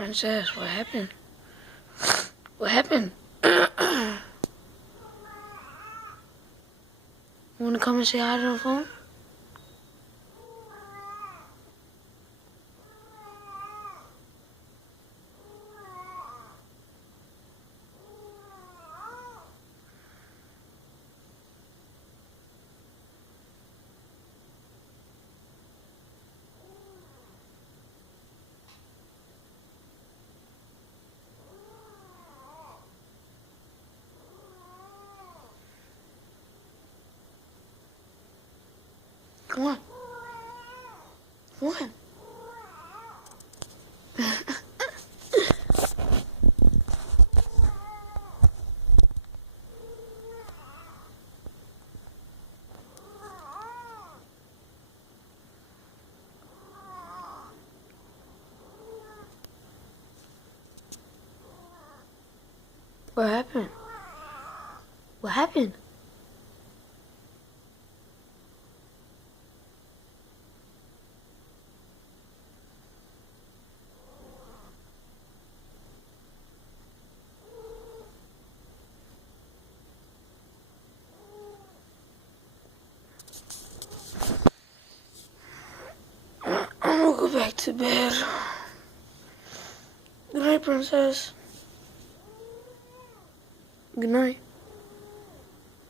Princess, what happened? What happened? You wanna come and say hi to the phone? Come on. Come on. What happened? What happened? I'm gonna go back to bed. Good night, Princess. Good night.